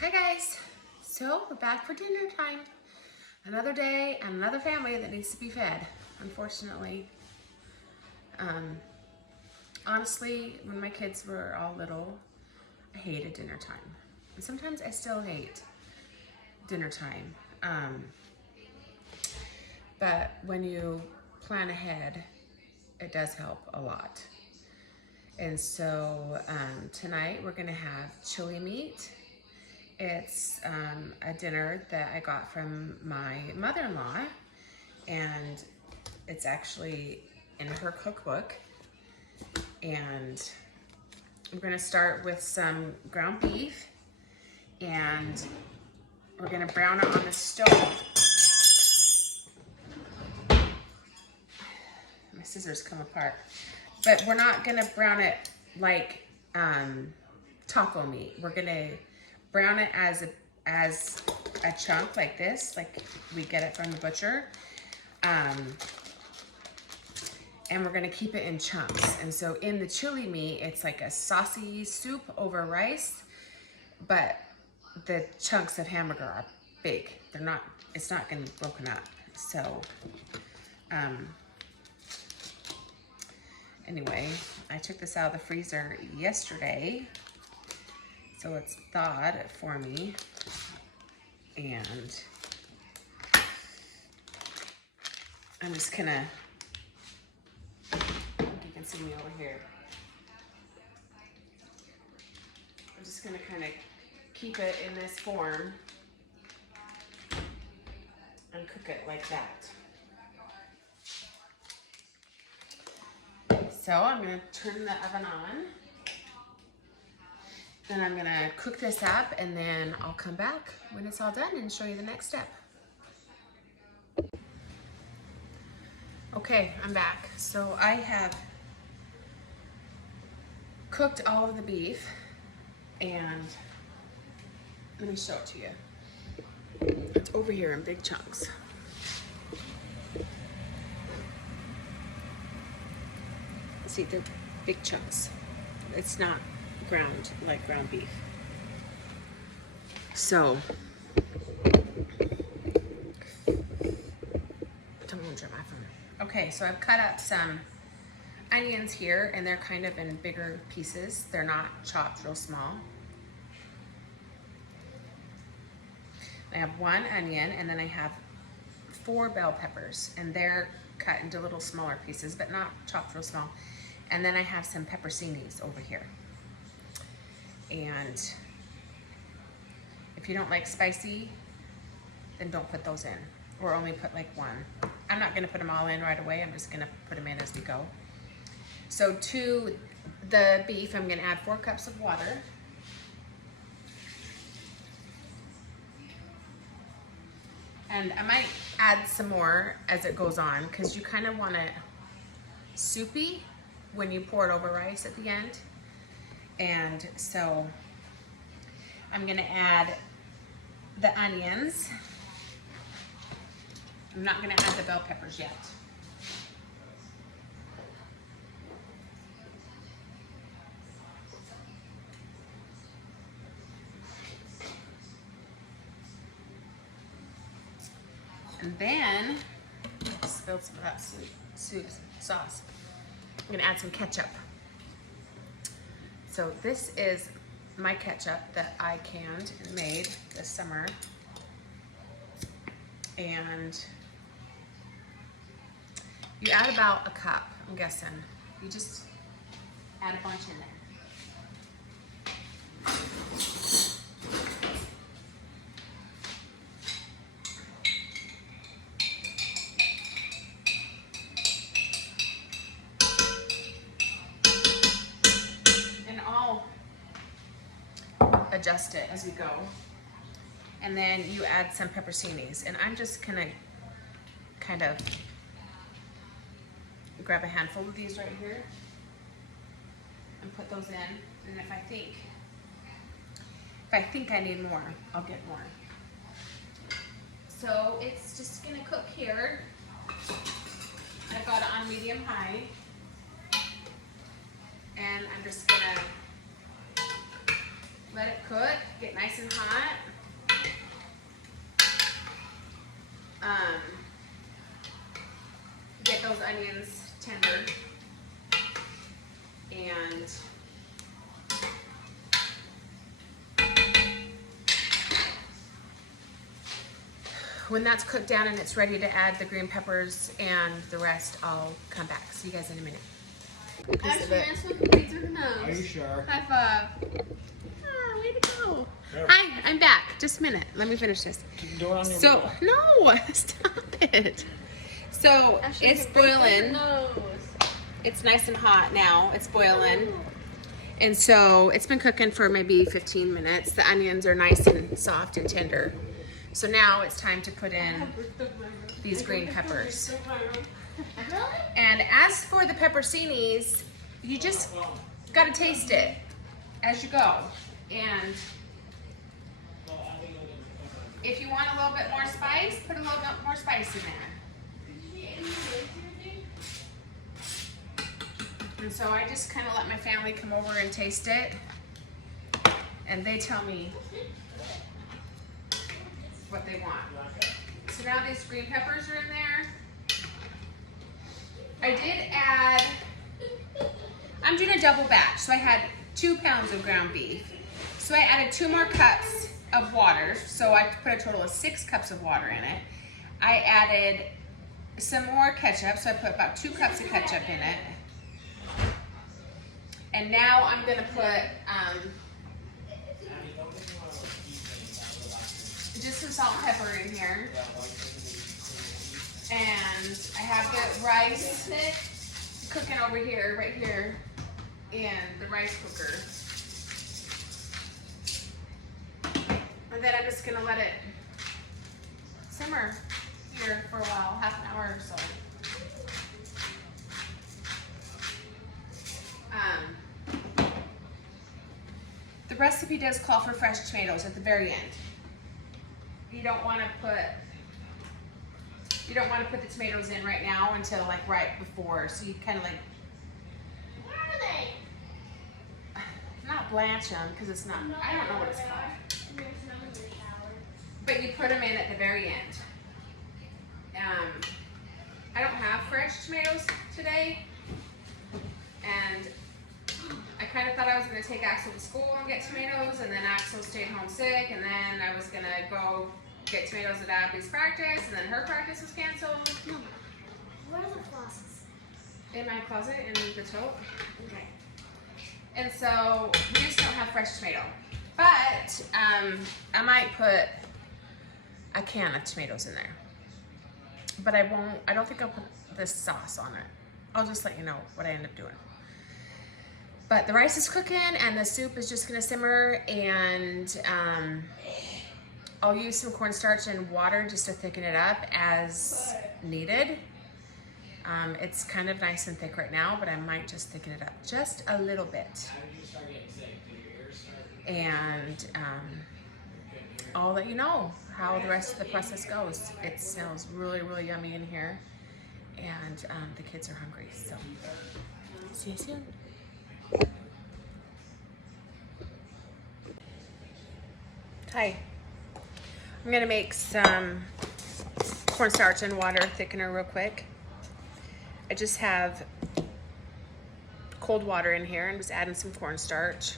Hi guys, so we're back for dinner time. Another day and another family that needs to be fed, unfortunately. Honestly, when my kids were all little, I hated dinner time. And sometimes I still hate dinner time. But when you plan ahead, it does help a lot. And so tonight we're gonna have chili meat. It's a dinner that I got from my mother-in-law, and it's actually in her cookbook. And we're gonna start with some ground beef, and we're gonna brown it on the stove. My scissors come apart. But we're not gonna brown it like taco meat. We're gonna brown it as a chunk like this, like we get it from the butcher. And we're gonna keep it in chunks. And so in the chili meat, it's like a saucy soup over rice, but the chunks of hamburger are big. It's not gonna be broken up. So, anyway, I took this out of the freezer yesterday, so it's thawed for me. And I'm just gonna, you can see me over here. I'm just gonna kind of keep it in this form and cook it like that. So I'm gonna turn the oven on. Then I'm gonna cook this up, and then I'll come back when it's all done and show you the next step. Okay, I'm back. So I have cooked all of the beef, and let me show it to you. It's over here in big chunks. See, they're big chunks. It's not ground like ground beef. So, don't want to drop my phone. Okay, so I've cut up some onions here, and they're kind of in bigger pieces. They're not chopped real small. I have one onion, and then I have 4 bell peppers, and they're cut into little smaller pieces, but not chopped real small. And then I have some pepperoncinis over here. And if you don't like spicy, then don't put those in, or only put like 1. I'm not gonna put them all in right away. I'm just gonna put them in as we go. So to the beef, I'm gonna add 4 cups of water. And I might add some more as it goes on, because you kind of want it soupy when you pour it over rice at the end. And so I'm gonna add the onions. I'm not gonna add the bell peppers yet. And then, I spilled some of that soup sauce. I'm gonna add some ketchup. So this is my ketchup that I canned and made this summer. And you add about a cup, I'm guessing. You just add a bunch in there. And I'll adjust it as we go. And then you add some pepperoncinis. And I'm just gonna kind of grab a handful of these right here and put those in. And if I think I need more, I'll get more. So it's just gonna cook here. I've got it on medium high. And I'm just gonna let it cook, get nice and hot. Get those onions tender. And when that's cooked down and it's ready to add the green peppers and the rest, I'll come back. See you guys in a minute. Actually, I'm supposed to be through the nose. Are you sure? High five. Ah, way to go. Hi, I'm back. Just a minute. Let me finish this. Do it on your So, no, stop it. So, Actually, it's you can break boiling. your nose. It's nice and hot now. It's boiling. And so, it's been cooking for maybe 15 minutes. The onions are nice and soft and tender. So now it's time to put in these green peppers. And as for the pepperoncinis, you just gotta taste it as you go. And if you want a little bit more spice, put a little bit more spice in there. And so I just kind of let my family come over and taste it. And they tell me what they want. So now these green peppers are in there. I did add, I'm doing a double batch, so I had 2 pounds of ground beef. So I added 2 more cups of water, so I put a total of 6 cups of water in it. I added some more ketchup, so I put about 2 cups of ketchup in it. And now I'm gonna put just some salt and pepper in here. And I have the rice cooking over here, right here, in the rice cooker. And then I'm just gonna let it simmer here for a while, half an hour or so. The recipe does call for fresh tomatoes at the very end. You don't want to put the tomatoes in right now until like right before. So you kind of like, Where are they? not blanch them because it's not, I don't know what it's called. But you put them in at the very end. I don't have fresh tomatoes today. And I kind of thought I was going to take Axel to school and get tomatoes, and then Axel stayed home sick, and then I was going to go get tomatoes at Abby's practice, and then her practice was canceled. Where are the flosses? In my closet in the tote. Okay. And so we just don't have fresh tomato. But I might put a can of tomatoes in there. But I don't think I'll put this sauce on it. I'll just let you know what I end up doing. But the rice is cooking and the soup is just gonna simmer, and I'll use some cornstarch and water just to thicken it up as needed. It's kind of nice and thick right now, but I might just thicken it up just a little bit. And I'll let you know how the rest of the process goes. It smells really, really yummy in here, and the kids are hungry, so see you soon. Hi. I'm gonna make some cornstarch and water thickener real quick. I just have cold water in here and just adding some cornstarch.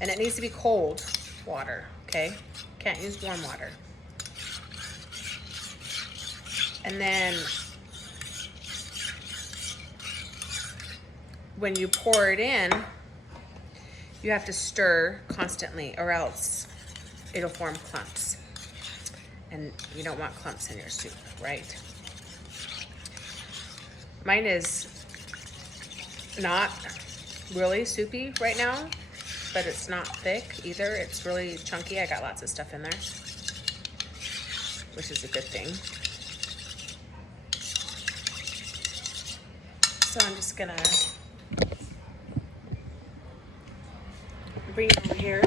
And it needs to be cold water, okay? Can't use warm water. And then when you pour it in, you have to stir constantly or else it'll form clumps. And you don't want clumps in your soup, right? Mine is not really soupy right now, but it's not thick either. It's really chunky. I got lots of stuff in there, which is a good thing. So I'm just gonna bring it over here.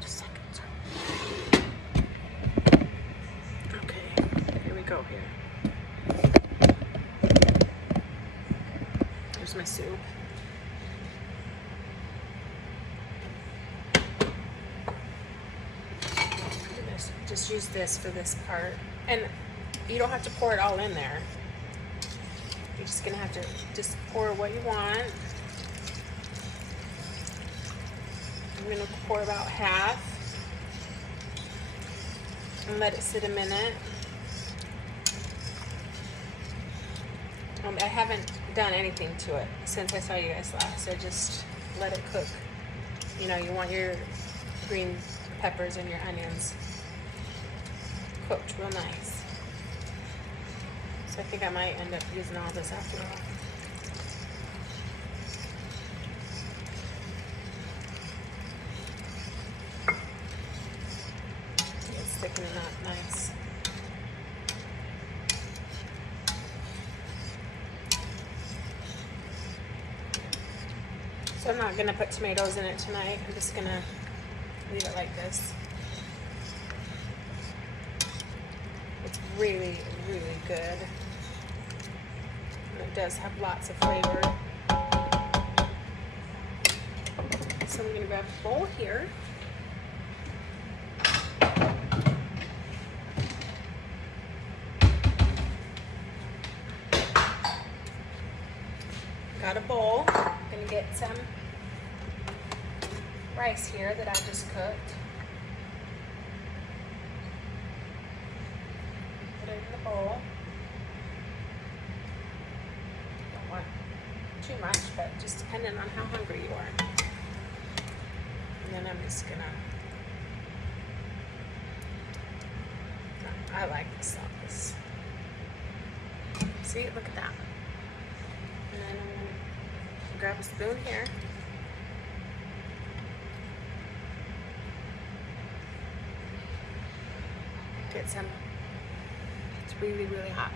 Just a second, sorry. Okay, here we go here. Here's my soup. just use this for this part. And you don't have to pour it all in there. You're just gonna have to just pour what you want. I'm gonna pour about half and let it sit a minute. I haven't done anything to it since I saw you guys last. So just let it cook. You know, you want your green peppers and your onions cooked real nice. So I think I might end up using all this after all. It's thickening up nice. So I'm not gonna put tomatoes in it tonight. I'm just gonna leave it like this. It's really, really good. And it does have lots of flavor. So I'm gonna grab a bowl here. Got a bowl. I'm gonna get some rice here that I just cooked. Put it in the bowl. Don't want too much, but just depending on how hungry you are. And then I'm just gonna, I like the sauce. See, look at that. And then I'm gonna grab a spoon here. Get some, it's really, really hot.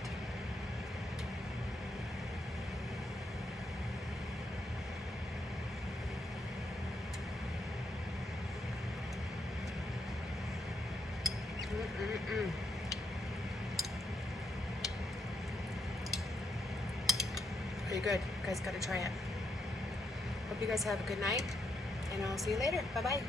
Pretty good. You guys gotta try it. Hope you guys have a good night, and I'll see you later. Bye-bye.